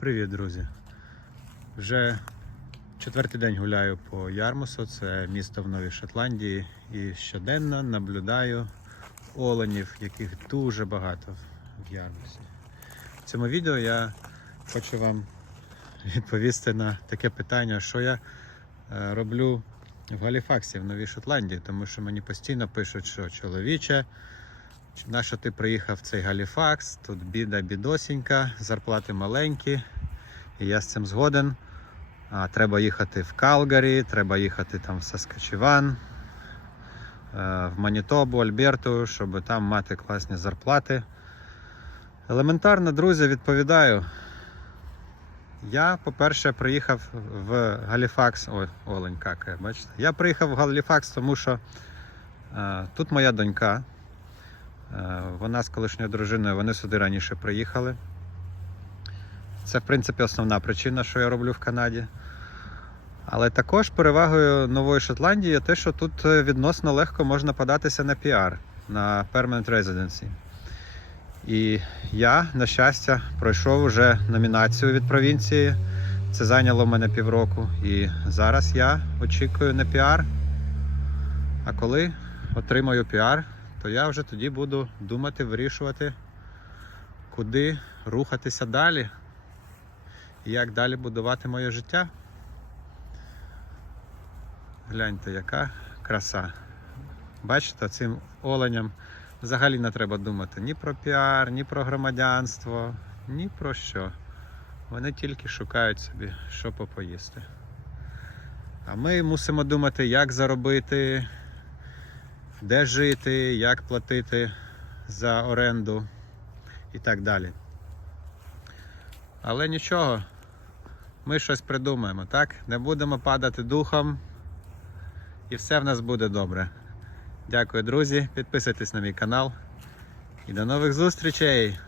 Привіт, друзі! Вже четвертий день гуляю по Ярмусу, це місто в Новій Шотландії, і щоденно наблюдаю оленів, яких дуже багато в Ярмусі. В цьому відео я хочу вам відповісти на таке питання, що я е, роблю в Галіфаксі в Новій Шотландії, тому що мені постійно пишуть, що чоловіче. На що ти приїхав в цей Галіфакс? Тут біда бідосінька, зарплати маленькі, і я з цим згоден. А, треба їхати в Калгарі, треба їхати там в Саскачеван, е, в Манітобу, Альберту, щоб там мати класні зарплати. Елементарно, друзі, відповідаю. Я, по-перше, приїхав в Галіфакс. Ой, олень какає, бачите? Я приїхав в Галіфакс, тому що е, тут моя донька. Е, Вона з колишньою дружиною, вони сюди раніше приїхали. Це, в принципі, основна причина, що я роблю в Канаді. Але також перевагою Нової Шотландії є те, що тут е, відносно легко можна податися на піар, на Permanent Residency. І я, на щастя, пройшов вже номінацію від провінції. Це зайняло мене півроку. І зараз я очікую на піар. А коли отримаю піар, то я вже тоді буду думати, вирішувати, куди рухатися далі і як далі будувати моє життя. Гляньте, яка краса. Бачите, цим оленям взагалі не треба думати ні про піар, ні про громадянство, ні про що. Вони тільки шукають собі, що попоїсти. А ми мусимо думати, як заробити, де жити, як платити за оренду і так далі. Але нічого, ми щось придумаємо, так? Не будемо падати духом і все в нас буде добре. Дякую, друзі. Підписуйтесь на мій канал. І до нових зустрічей!